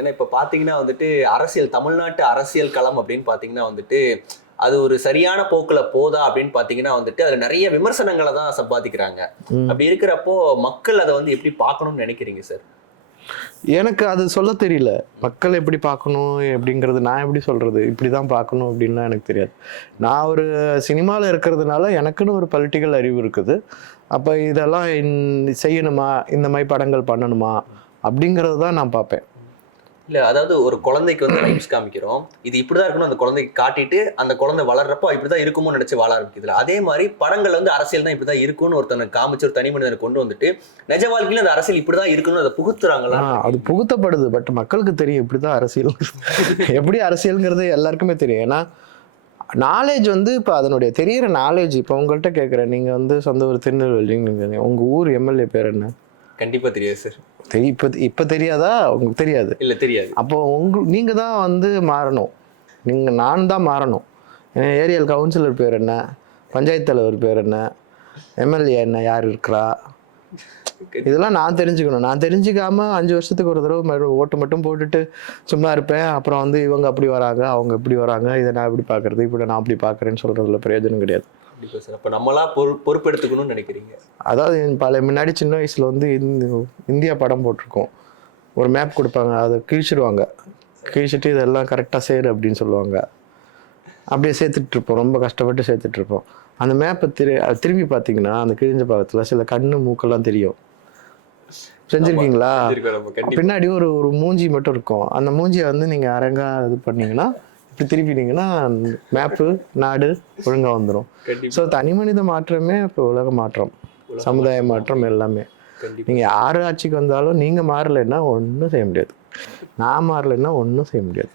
ஏன்னா இப்ப பாத்தீங்கன்னா வந்துட்டு அரசியல் தமிழ்நாட்டு அரசியல் களம் அப்படின்னு பாத்தீங்கன்னா வந்துட்டு அது ஒரு சரியான போக்குல போதா அப்படின்னு பாத்தீங்கன்னா வந்துட்டு அதுல நிறைய விமர்சனங்களை தான் சம்பாதிக்கிறாங்க. ம். அப்படி இருக்கிறப்போ மக்கள் அதை வந்து எப்படி பார்க்கணும்னு நினைக்கிறீங்க சார்? எனக்கு அது சொல்ல தெரியல. மக்கள் எப்படி பார்க்கணும் அப்படிங்கிறது நான் எப்படி சொல்றது? இப்படிதான் பார்க்கணும் அப்படின்லாம் எனக்கு தெரியாது. நான் ஒரு சினிமால இருக்கிறதுனால எனக்குன்னு ஒரு பொலிட்டிக்கல் அறிவு இருக்குது. அப்ப இதெல்லாம் செய்யணுமா? இந்த மாதிரி படங்கள் பண்ணணுமா? அப்படிங்கிறது தான் நான் பார்ப்பேன். இல்ல அதாவது ஒரு குழந்தைக்கு வந்து ரைம்ஸ் காமிக்கிறோம், இது இப்படிதான் இருக்கணும் அந்த குழந்தைக்கு காட்டிட்டு அந்த குழந்தை வளர்றப்போ இப்படிதான் இருக்குமோ நினைச்சு வாழ ஆரம்பிக்குது. அதே மாதிரி படங்கள் வந்து அரசியல் தான் இப்படிதான் இருக்கும்னு ஒருத்தனை காமிச்சு ஒரு தனி மனிதனை கொண்டு வந்துட்டு நிஜ வாழ்க்கையில அந்த அரசியல் இப்படிதான் இருக்கணும்னு அதை புகுத்துறாங்களா? அது புகுத்தப்படுது. பட் மக்களுக்கு தெரியும் இப்படிதான் அரசியல். எப்படி அரசியல்ங்கிறது எல்லாருக்குமே தெரியும். ஏன்னா நாலேஜ் வந்து இப்போ அதனுடைய தெரியிற நாலேஜ் இப்போ உங்கள்கிட்ட கேட்குறேன். நீங்கள் வந்து சொந்த ஊர் திருநெல்வேலி, நீங்கள் உங்கள் ஊர் எம்எல்ஏ பேர் என்ன? கண்டிப்பா தெரியாது சார். இப்போ தெரியாதா? உங்களுக்கு தெரியாது? இல்ல தெரியாது. அப்போ நீங்கள் தான் வந்து மாறணும். நான் தான் மாறணும். ஏரியல் கவுன்சிலர் பேர் என்ன? பஞ்சாயத்து தலைவர் பேர் என்ன? எம்எல்ஏ என்ன? யார் இருக்கிறா? இதெல்லாம் நான் தெரிஞ்சுக்கணும். நான் தெரிஞ்சுக்காம 5 வருஷத்துக்கு ஒரு தடவை ஓட்டு மட்டும் போட்டுட்டு சும்மா இருப்பேன். அப்புறம் வந்து இவங்க அப்படி வராங்க, அவங்க இப்படி வராங்க, இதை நான் இப்படி பார்க்கறது, இப்படி நான் அப்படி பார்க்குறேன்னு சொல்றதுல பிரயோஜனம் கிடையாது. கண்டிப்பா சார். அப்ப நம்மளா பொறுப்பெடுத்துக்கணும்னு நினைக்கிறீங்க? அதாவது முன்னாடி சின்ன வயசுல வந்து இந்தியா படம் போட்டிருக்கோம். ஒரு மேப் கொடுப்பாங்க, அதை கிழிச்சிடுவாங்க. கிழிச்சிட்டு இதெல்லாம் கரெக்டாக சேரு அப்படின்னு சொல்லுவாங்க. அப்படியே சேர்த்துட்டு இருப்போம், ரொம்ப கஷ்டப்பட்டு சேர்த்துட்டு இருப்போம். அந்த மேப்பை திரும்பி பார்த்தீங்கன்னா அந்த கிழிஞ்ச பாகத்தில் சில கண்ணு மூக்கெல்லாம் தெரியும். செஞ்சிருக்கீங்களா? பின்னாடி ஒரு ஒரு மூஞ்சி மட்டும் இருக்கும். அந்த மூஞ்சியை வந்து நீங்கள் அரங்கா இது பண்ணீங்கன்னா, இப்படி திருப்பினீங்கன்னா மேப்பு நாடு ஒழுங்காக வந்துடும். ஸோ தனி மனித மாற்றமே இப்போ உலக மாற்றம், சமுதாய மாற்றம் எல்லாமே. நீங்கள் யார் ஆட்சிக்கு வந்தாலும் நீங்கள் மாறலைன்னா ஒன்றும் செய்ய முடியாது. நான் மாறலைன்னா ஒன்றும் செய்ய முடியாது.